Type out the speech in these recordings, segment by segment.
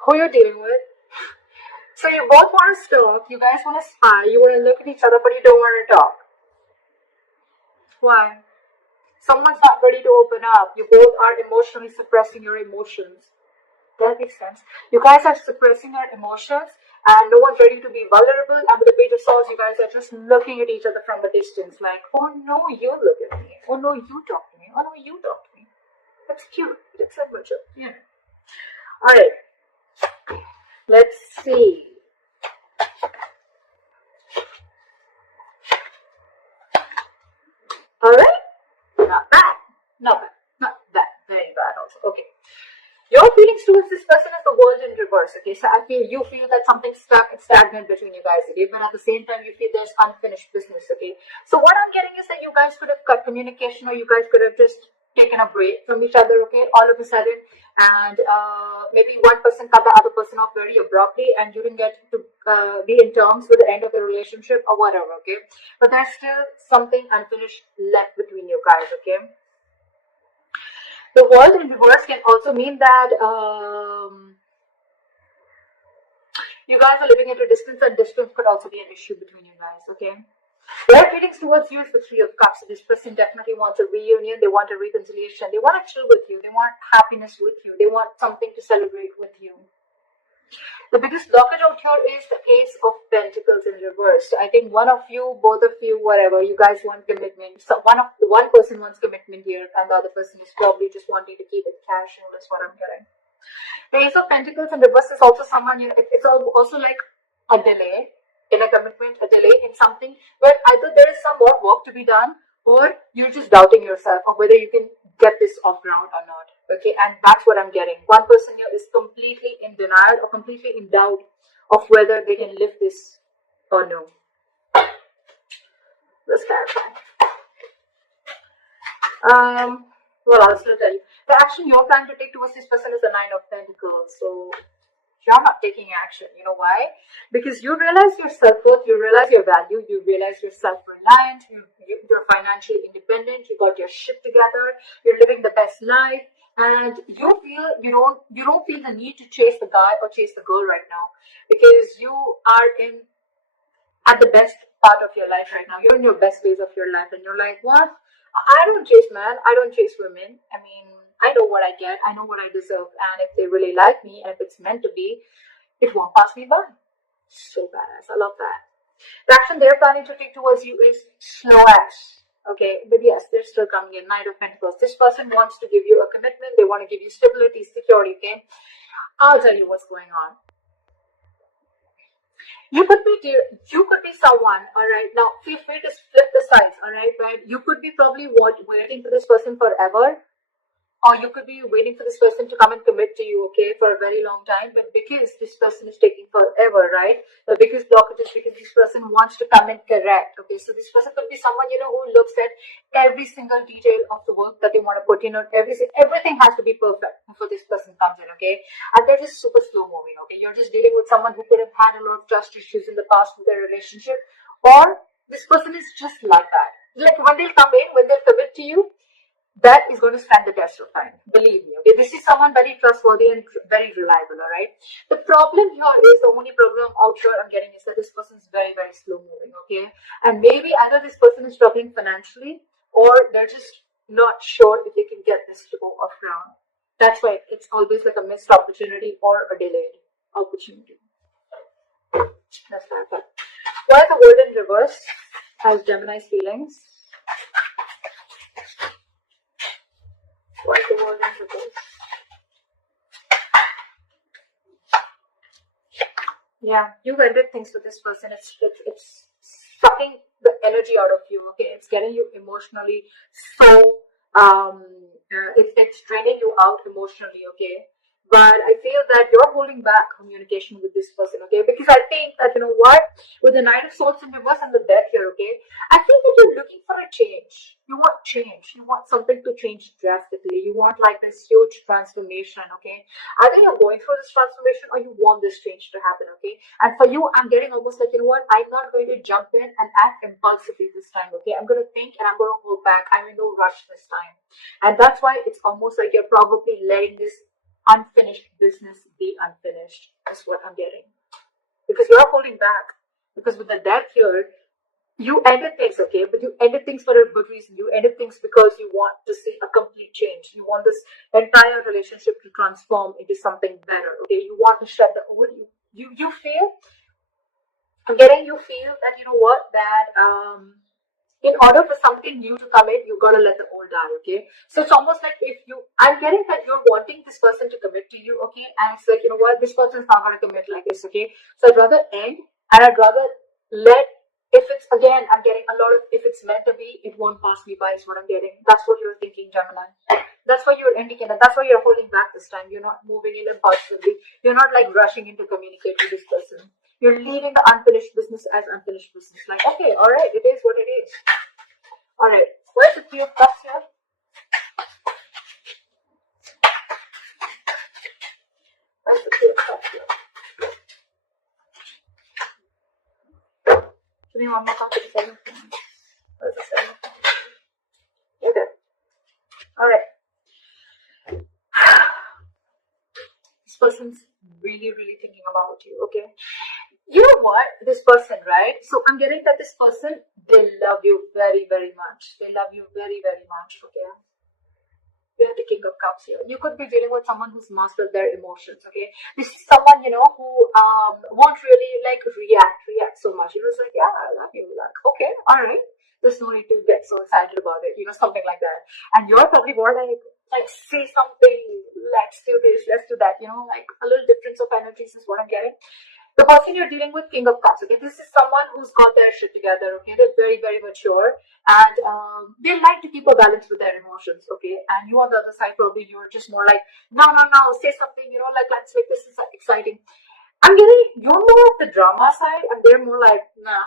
who you're dealing with. So you both want to talk, you guys want to spy, you want to look at each other, but you don't want to talk. Why? Someone's not ready to open up. You both are emotionally suppressing your emotions. That makes sense. You guys are suppressing your emotions and no one's ready to be vulnerable. And with the Page of Swords, you guys are just looking at each other from a distance like, oh no, you look at me. Oh no, you talk to me. Oh no, you talk to me. That's cute. It's adventure. Yeah. Alright. Let's see. Alright. Not bad. Not bad. Not bad. Very bad also. Okay. Your feelings towards this person is the world in reverse, okay? So you feel that something's stuck and stagnant between you guys, okay? But at the same time, you feel there's unfinished business, okay? So what I'm getting is that you guys could have cut communication or you guys could have just taken a break from each other, okay? All of a sudden, and maybe one person cut the other person off very abruptly and you didn't get to be in terms with the end of the relationship or whatever, okay? But there's still something unfinished left between you guys, okay? The world in reverse can also mean that you guys are living at a distance, and distance could also be an issue between you guys, okay? Their feelings towards you is the Three of Cups. This person definitely wants a reunion, they want a reconciliation, they want to chill with you, they want happiness with you, they want something to celebrate with you. The biggest blockage out here is the Ace of Pentacles in reverse. So I think one of you, both of you, whatever, you guys want commitment. So one person wants commitment here, and the other person is probably just wanting to keep it casual. That's what I'm getting. The Ace of Pentacles in reverse is also someone, it's also like a delay in a commitment, a delay in something where either there is some more work to be done, or you're just doubting yourself of whether you can get this off ground or not. Okay, and that's what I'm getting. One person here is completely in denial or completely in doubt of whether they can live this or no. Let's clarify. Well, I'll still tell you. The action you're planning to take towards this person is the Nine of Pentacles. So you're not taking action. You know why? Because you realize your self-worth, you realize your value, you realize you're self-reliant, you're financially independent, you got your shit together, you're living the best life. And you feel you don't feel the need to chase the guy or chase the girl right now, because you are at the best part of your life right now. You're in your best phase of your life, and you're like, what? I don't chase men, I don't chase women. I mean, I know what I get, I know what I deserve, and if they really like me, and if it's meant to be, it won't pass me by. So badass. I love that. The action they're planning to take towards you is slow ass. Okay, but yes, they're still coming in. Knight of Pentacles. This person wants to give you a commitment. They want to give you stability, security, okay? I'll tell you what's going on. You could be someone, all right? Now, feel free to flip the sides, all right? But you could be probably waiting for this person forever, or you could be waiting for this person to come and commit to you, okay, for a very long time. But because this person is taking forever, right? The biggest blockage is because this person wants to come and correct, okay? So this person could be someone, who looks at every single detail of the work that they want to put in, or everything has to be perfect before this person comes in, okay? And they're just super slow moving, okay? You're just dealing with someone who could have had a lot of trust issues in the past with their relationship, or this person is just like that. Like when they'll come in, when they'll commit to you, that is going to stand the test of time. Believe me, okay? This is someone very trustworthy and very reliable, all right? The problem here is, the only problem out here I'm getting is that this person is very, very slow moving, okay? And maybe either this person is struggling financially, or they're just not sure if they can get this to go off ground. That's why it's always like a missed opportunity or a delayed opportunity. That's that. Why is the world in reverse has Gemini's feelings? Why is the world in reverse? Yeah, you've ended things with this person. It's sucking the energy out of you, okay? It's getting you emotionally so it's draining you out emotionally, okay? But I feel that you're holding back communication with this person, okay? Because I think that, with the Knight of Swords in reverse and the Death here, okay? I feel that you're looking for a change. You want change. You want something to change drastically. You want like this huge transformation, okay? Either you're going through this transformation or you want this change to happen, okay? And for you, I'm getting almost like, I'm not going to jump in and act impulsively this time, okay? I'm going to think and I'm going to hold back. I'm in no rush this time. And that's why it's almost like you're probably letting this unfinished business be unfinished, is what I'm getting. Because you're holding back. Because with the death here, you ended things, okay, but you ended things for a good reason. You ended things because you want to see a complete change. You want this entire relationship to transform into something better, okay. You want to shed the old. You feel, I'm getting, you feel that, you know what, that in order for something new to come in, you gotta let the old die, okay. So it's almost like, if you, I'm getting that you're wanting this person to commit to you, okay, and it's like, you know what, this person's not gonna commit like this, okay. So I'd rather end, and I'd rather let, if it's, again, I'm getting a lot of, if it's meant to be, it won't pass me by, is what I'm getting. That's what you're thinking, Gemini. That's why you're indicating, that's why you're holding back this time. You're not moving in impulsively. You're not like rushing in to communicate with this person. You're leaving the unfinished business as unfinished business. Like, okay, all right, it is what it is. All right, where's the Three of Cups here? Where's the Three of Cups here? Give me one more card for the Seven of Cups. Where's the Seven of Cups? Okay. All right. This person's really, really thinking about you, okay? You know what? This person, right? So I'm getting that this person, they love you very, very much. They love you very, very much, okay? We have the King of Cups here. You could be dealing with someone who's mastered their emotions, okay? This is someone, you know, who won't really like react so much. You know, it's like, yeah, I love you. Like, okay, all right. There's no need to get so excited about it, you know, something like that. And you're probably more like say something, let's do this, let's do that, you know, like a little difference of energies is what I'm getting. The person you're dealing with, King of Cups, okay, this is someone who's got their shit together, okay, they're very, very mature, and they like to keep a balance with their emotions, okay, and you on the other side, probably you're just more like, no, say something, you know, like, let's make this is exciting. I'm getting, you're more of the drama side, and they're more like, nah,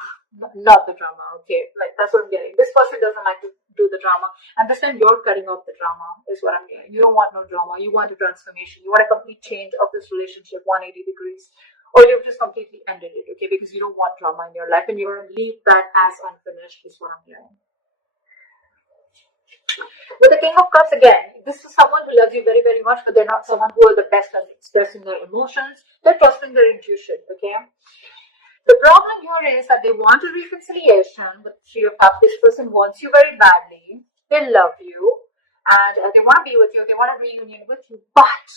not the drama, okay, like, that's what I'm getting. This person doesn't like to do the drama, and this time you're cutting off the drama, is what I'm getting. You don't want no drama, you want a transformation, you want a complete change of this relationship, 180 degrees. Or you've just completely ended it, okay, because you don't want drama in your life and you're going to leave that as unfinished, is what I'm hearing. With the King of Cups, again, this is someone who loves you very, very much, but they're not someone who are the best at expressing their emotions. They're trusting their intuition, okay? The problem here is that they want a reconciliation with the Three of Cups. This person wants you very badly. They love you, and they want to be with you. They want a reunion with you, but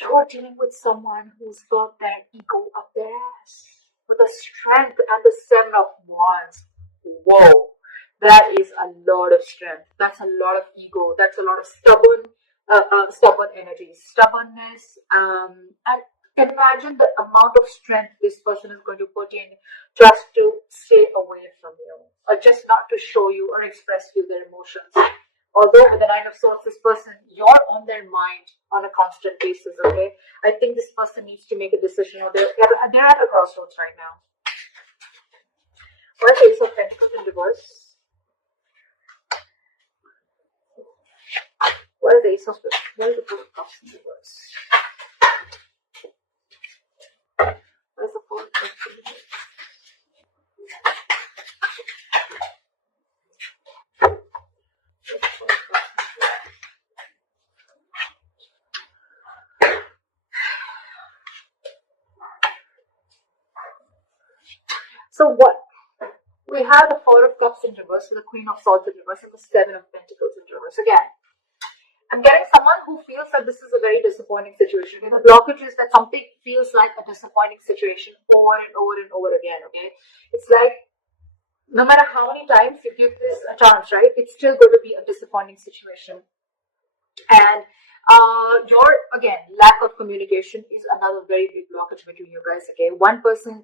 you're dealing with someone who's got their ego up their ass with the strength and the Seven of Wands. Whoa, that is a lot of strength. That's a lot of ego. That's a lot of stubborn energy, stubbornness. And imagine the amount of strength this person is going to put in just to stay away from you, or just not to show you or express you their emotions. Although with the Nine of Swords, this person, you're on their mind on a constant basis, okay? I think this person needs to make a decision, or they're at a crossroads right now. What is the Ace of Pentacles in reverse? What is the Ace of Pentacles? What is the Four of Cups in reverse? What is the Four of Cups in reverse? So what? We have the Four of Cups in reverse, with the Queen of Swords in reverse, and the Seven of Pentacles in reverse. Again, I'm getting someone who feels that this is a very disappointing situation. The blockage is that something feels like a disappointing situation over and over and over again, okay? It's like, no matter how many times you give this a chance, right, it's still going to be a disappointing situation. And your, again, lack of communication is another very big blockage between you guys, okay? One person,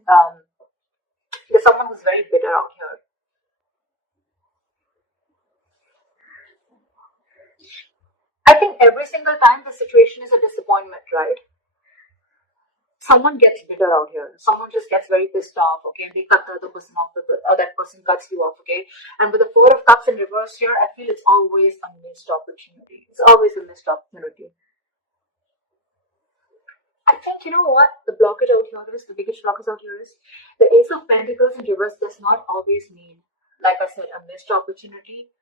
there's someone who's very bitter out here. I think every single time the situation is a disappointment, right? Someone gets bitter out here. Someone just gets very pissed off, okay? And they cut the other person off, or that person cuts you off, okay? And with the Four of Cups in reverse here, I feel it's always a missed opportunity. It's always a missed opportunity. I think, you know what, the blockage out here is, the biggest blockage out here is, the Ace of Pentacles in reverse does not always mean, like I said, a missed opportunity.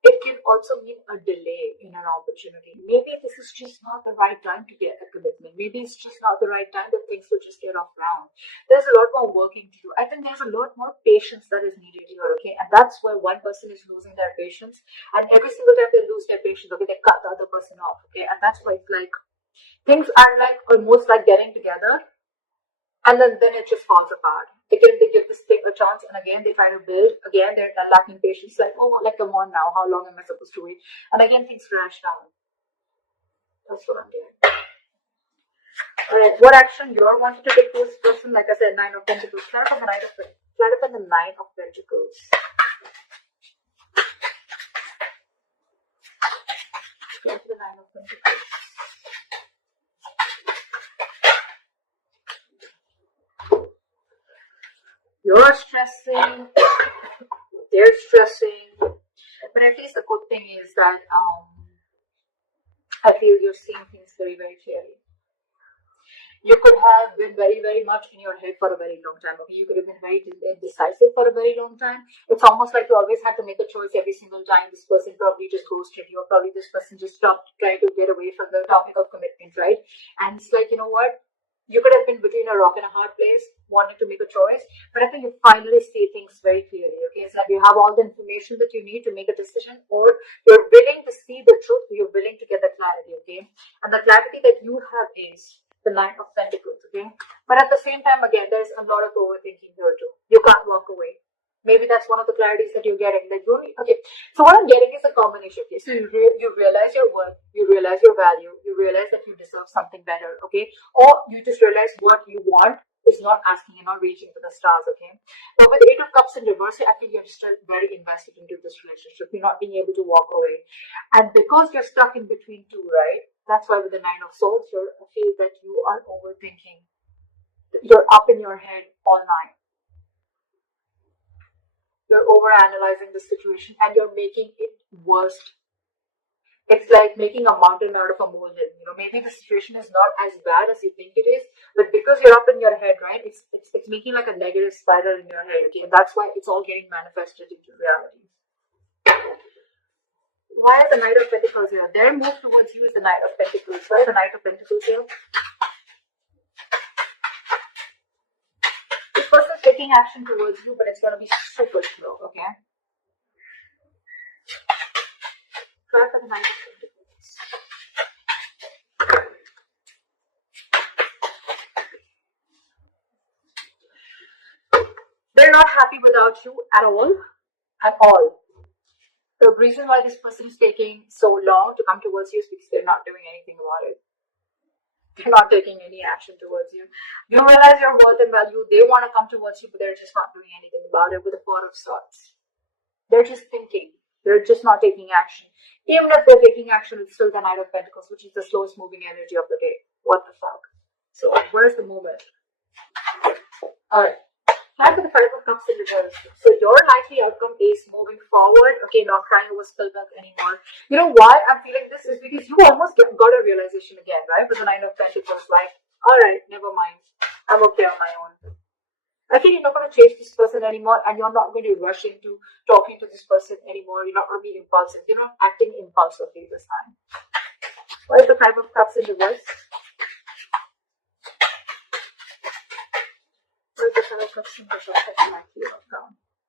It can also mean a delay in an opportunity. Maybe this is just not the right time to get a commitment. Maybe it's just not the right time that things will just get off ground. There's a lot more working to do. I think there's a lot more patience that is needed here, okay? And that's where one person is losing their patience. And every single time they lose their patience, okay, they cut the other person off, okay? And that's why it's like things are like almost like getting together, and then it just falls apart. Again, they give this thing a chance, and again they try to build. Again, they're lacking patience. Like, oh, like come on now, how long am I supposed to wait? And again, things crash down. That's what I'm doing. Alright, what action you're wanting to take towards this person? Like I said, Nine of Pentacles. Clarify the Nine of Pentacles. Clarify the Nine of Pentacles. Clarify the Nine of Pentacles. You're stressing, they're stressing, but at least the good thing is that I feel you're seeing things very, very clearly. You could have been very, very much in your head for a very long time. Okay, you could have been very indecisive for a very long time. It's almost like you always had to make a choice every single time. This person probably just ghosted you, or probably this person just stopped trying to get away from the topic of commitment, right? And it's like, you know what? You could have been between a rock and a hard place, wanting to make a choice, but I think you finally see things very clearly, okay? It's like you have all the information that you need to make a decision, or you're willing to see the truth, you're willing to get the clarity, okay? And the clarity that you have is the Nine of Pentacles, okay? But at the same time, again, there's a lot of overthinking here too. You can't walk away. Maybe that's one of the clarities that you're getting. That you okay. So what I'm getting is a combination. Okay, so you realize your worth, you realize your value, you realize that you deserve something better. Okay, or you just realize what you want is not asking and not reaching for the stars. Okay, but with Eight of Cups in reverse, I feel you're still very invested into this relationship. You're not being able to walk away, and because you're stuck in between two, right? That's why with the Nine of Swords, I feel that you are overthinking. You're up in your head all night. You're overanalyzing the situation and you're making it worse. It's like making a mountain out of a molehill. You know, maybe the situation is not as bad as you think it is, but because you're up in your head, right? It's making like a negative spiral in your head. Okay, and that's why it's all getting manifested into reality. Why is the Knight of Pentacles here? Their move towards you is the Knight of Pentacles. Why is the Knight of Pentacles here? Taking action towards you, but it's going to be super slow, okay? Try for the Knight of Pentacles. They're not happy without you at all. At all. The reason why this person is taking so long to come towards you is because they're not doing anything about it. They're not taking any action towards you. You realize your worth and value. They want to come towards you, but they're just not doing anything about it with the Four of Swords. They're just thinking. They're just not taking action. Even if they're taking action, it's still the Knight of Pentacles, which is the slowest moving energy of the day. What the fuck? So, where's the movement? Alright. Time for the Five of Cups in reverse. So your likely outcome is moving forward. Okay, not crying over spilled milk anymore. You know why I'm feeling this is because you almost got a realization again, right? With the Nine of Pentacles, like, alright, never mind. I'm okay on my own. I think you're not going to chase this person anymore, and you're not going to rush into talking to this person anymore. You're not going to be impulsive. You're not acting impulsively this time. Why is the Five of Cups in reverse?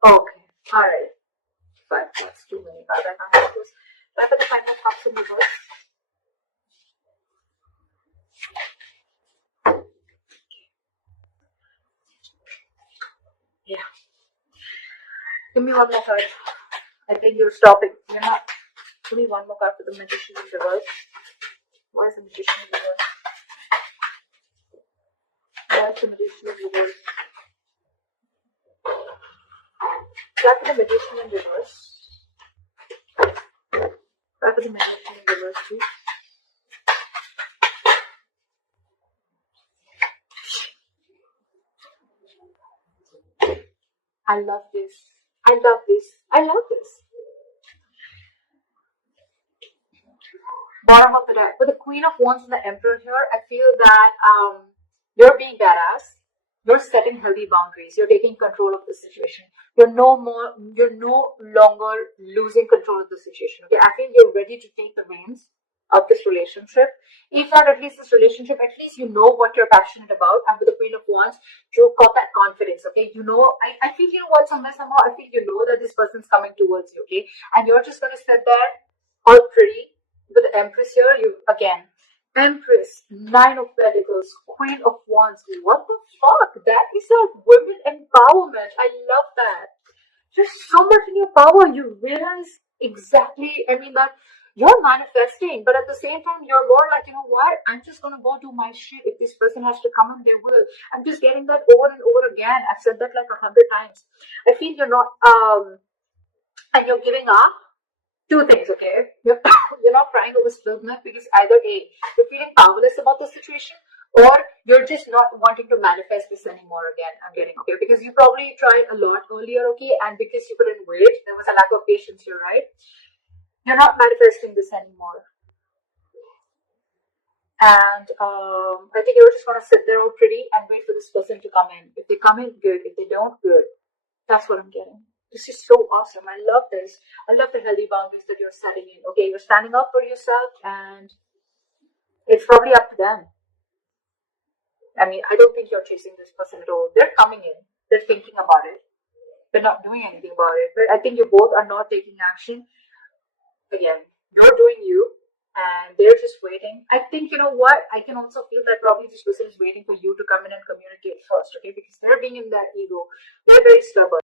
Okay, alright. But that's too many cards. I can't have this. Try for the Five of Cups in reverse. Yeah. Give me one more card. I think you're stopping. You're not. Give me one more card for the Magician in reverse. Why is the Magician in reverse? Why is the Magician in reverse? Try for the Magician in reverse. Try for the Magician in reverse, please. I love this. I love this. I love this. Bottom of the deck. With the Queen of Wands and the Emperor here, I feel that you're being badass. You're setting healthy boundaries. You're taking control of the situation. You're no longer losing control of the situation. Okay, I feel you're ready to take the reins of this relationship. If not at least this relationship, at least you know what you're passionate about. And with the Queen of Wands, you've got that confidence. Okay, you know, I feel, you know what, somehow I feel you know that this person's coming towards you. Okay, and you're just gonna sit there all pretty with the Empress here. You again, Empress, Nine of Pentacles, Queen of Wands. What the fuck? That is a women empowerment. I love that. There's so much in your power. You realize exactly, I mean, that you're manifesting, but at the same time, you're more like, you know what? I'm just gonna go do my shit. If this person has to come in, they will. I'm just getting that over and over again. I've said that like 100 times. I feel you're not, and you're giving up. Two things, okay? You're not crying over spilled milk because either A, you're feeling powerless about the situation, or you're just not wanting to manifest this anymore again. I'm getting, okay? Because you probably tried a lot earlier, okay? And because you couldn't wait, there was a lack of patience here, right? You're not manifesting this anymore. And I think you're just gonna sit there all pretty and wait for this person to come in. If they come in, good. If they don't, good. That's what I'm getting. This is so awesome. I love this. I love the healthy boundaries that you're setting in. Okay, you're standing up for yourself, and it's probably up to them. I mean, I don't think you're chasing this person at all. They're coming in. They're thinking about it. They're not doing anything about it. But I think you both are not taking action. Again, you're doing you, and they're just waiting. I think, you know what? I can also feel that probably this person is waiting for you to come in and communicate first, okay? Because they're being in their ego. They're very stubborn.